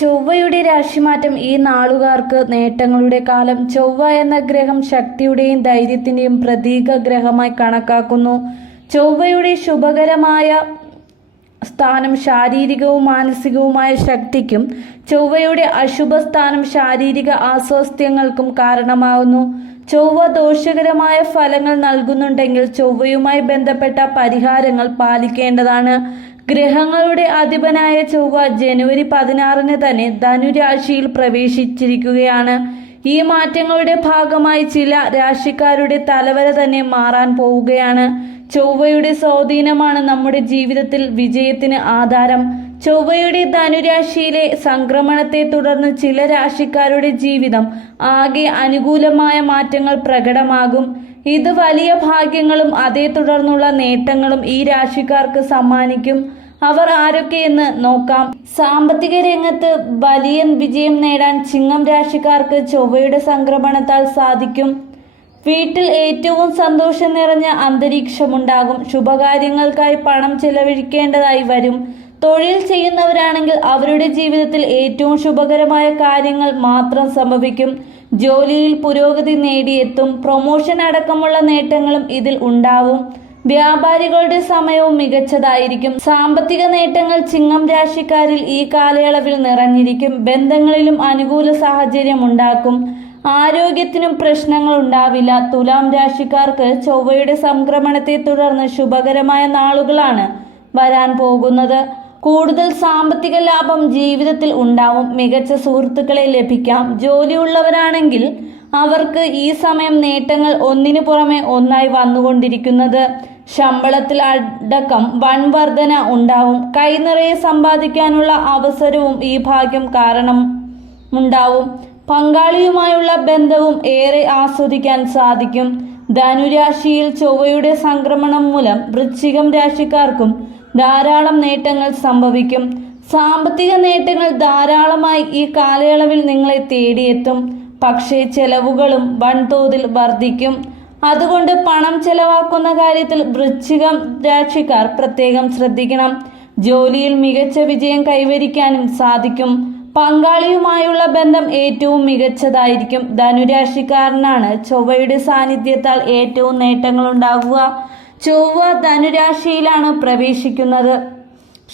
ചൊവ്വയുടെ രാശിമാറ്റം ഈ നാളുകാർക്ക് നേട്ടങ്ങളുടെ കാലം. ചൊവ്വ എന്ന ഗ്രഹം ശക്തിയുടെയും ധൈര്യത്തിന്റെയും പ്രതീക ഗ്രഹമായി കണക്കാക്കുന്നു. ചൊവ്വയുടെ ശുഭകരമായ സ്ഥാനം ശാരീരികവും മാനസികവുമായ ശക്തിക്കും ചൊവ്വയുടെ അശുഭ സ്ഥാനം ശാരീരിക അസ്വാസ്ഥ്യങ്ങൾക്കും കാരണമാകുന്നു. ചൊവ്വ ദോഷകരമായ ഫലങ്ങൾ നൽകുന്നുണ്ടെങ്കിൽ ചൊവ്വയുമായി ബന്ധപ്പെട്ട പരിഹാരങ്ങൾ പാലിക്കേണ്ടതാണ്. ഗ്രഹങ്ങളുടെ അധിപനായ ചൊവ്വ ജനുവരി 16 തന്നെ ധനുരാശിയിൽ പ്രവേശിച്ചിരിക്കുകയാണ്. ഈ മാറ്റങ്ങളുടെ ഭാഗമായി ചില രാശിക്കാരുടെ തലവര തന്നെ മാറാൻ പോവുകയാണ്. ചൊവ്വയുടെ സ്വാധീനമാണ് നമ്മുടെ ജീവിതത്തിൽ വിജയത്തിന് ആധാരം. ചൊവ്വയുടെ ധനുരാശിയിലെ സംക്രമണത്തെ തുടർന്ന് ചില രാശിക്കാരുടെ ജീവിതം ആകെ അനുകൂലമായ മാറ്റങ്ങൾ പ്രകടമാകും. ഇത് വലിയ ഭാഗ്യങ്ങളും അതേ തുടർന്നുള്ള നേട്ടങ്ങളും ഈ രാശിക്കാർക്ക് സമ്മാനിക്കും. അവർ ആരൊക്കെയെന്ന് നോക്കാം. സാമ്പത്തിക രംഗത്ത് വലിയ വിജയം നേടാൻ ചിങ്ങം രാശിക്കാർക്ക് ചൊവ്വയുടെ സംക്രമണത്താൽ സാധിക്കും. വീട്ടിൽ ഏറ്റവും സന്തോഷം നിറഞ്ഞ അന്തരീക്ഷമുണ്ടാകും. ശുഭകാര്യങ്ങൾക്കായി പണം ചെലവഴിക്കേണ്ടതായി വരും. തൊഴിൽ ചെയ്യുന്നവരാണെങ്കിൽ അവരുടെ ജീവിതത്തിൽ ഏറ്റവും ശുഭകരമായ കാര്യങ്ങൾ മാത്രം സംഭവിക്കും. ജോലിയിൽ പുരോഗതി നേടിയെത്തും. പ്രൊമോഷൻ അടക്കമുള്ള നേട്ടങ്ങളും ഇതിൽ ഉണ്ടാവും. വ്യാപാരികളുടെ സമയവും മികച്ചതായിരിക്കും. സാമ്പത്തിക നേട്ടങ്ങൾ ചിങ്ങം രാശിക്കാരിൽ ഈ കാലയളവിൽ നിറഞ്ഞിരിക്കും. ബന്ധങ്ങളിലും അനുകൂല സാഹചര്യം ഉണ്ടാക്കും. ആരോഗ്യത്തിനും പ്രശ്നങ്ങൾ ഉണ്ടാവില്ല. തുലാം രാശിക്കാർക്ക് ചൊവ്വയുടെ സംക്രമണത്തെ തുടർന്ന് ശുഭകരമായ നാളുകളാണ് വരാൻ പോകുന്നത്. കൂടുതൽ സാമ്പത്തിക ലാഭം ജീവിതത്തിൽ ഉണ്ടാവും. മികച്ച സുഹൃത്തുക്കളെ ലഭിക്കാം. ജോലിയുള്ളവരാണെങ്കിൽ അവർക്ക് ഈ സമയം നേട്ടങ്ങൾ ഒന്നിനു പുറമെ ഒന്നായി വന്നുകൊണ്ടിരിക്കുന്നത്. ശമ്പളത്തിൽ അടക്കം വൻ വർധന ഉണ്ടാവും. കൈനിറയെ സമ്പാദിക്കാനുള്ള അവസരവും ഈ ഭാഗ്യം കാരണം ഉണ്ടാവും. പങ്കാളിയുമായുള്ള ബന്ധവും ഏറെ ആസ്വദിക്കാൻ സാധിക്കും. ധനുരാശിയിൽ ചൊവ്വയുടെ സംക്രമണം മൂലം വൃശ്ചികം രാശിക്കാർക്കും ധാരാളം നേട്ടങ്ങൾ സംഭവിക്കും. സാമ്പത്തിക നേട്ടങ്ങൾ ധാരാളമായി ഈ കാലയളവിൽ നിങ്ങളെ തേടിയെത്തും. പക്ഷേ ചെലവുകളും വൻതോതിൽ വർദ്ധിക്കും. അതുകൊണ്ട് പണം ചെലവാക്കുന്ന കാര്യത്തിൽ വൃശ്ചികം രാശിക്കാർ പ്രത്യേകം ശ്രദ്ധിക്കണം. ജോലിയിൽ മികച്ച വിജയം കൈവരിക്കാനും സാധിക്കും. പങ്കാളിയുമായുള്ള ബന്ധം ഏറ്റവും മികച്ചതായിരിക്കും. ധനുരാശിക്കാരനാണ് ചൊവ്വയുടെ സാന്നിധ്യത്താൽ ഏറ്റവും നേട്ടങ്ങൾ ഉണ്ടാകുക. ചൊവ്വ ധനുരാശിയിലാണ് പ്രവേശിക്കുന്നത്.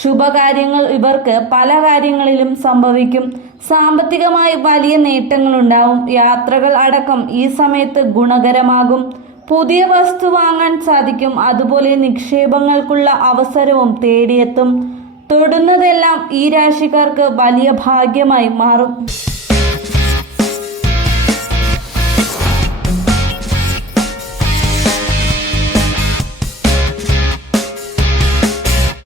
ശുഭകാര്യങ്ങൾ ഇവർക്ക് പല കാര്യങ്ങളിലും സംഭവിക്കും. സാമ്പത്തികമായി വലിയ നേട്ടങ്ങളുണ്ടാവും. യാത്രകൾ അടക്കം ഈ സമയത്ത് ഗുണകരമാകും. പുതിയ വസ്തു വാങ്ങാൻ സാധിക്കും. അതുപോലെ നിക്ഷേപങ്ങൾക്കുള്ള അവസരവും തേടിയെത്തും. തൊടുന്നതെല്ലാം ഈ രാശിക്കാർക്ക് വലിയ ഭാഗ്യമായി മാറും.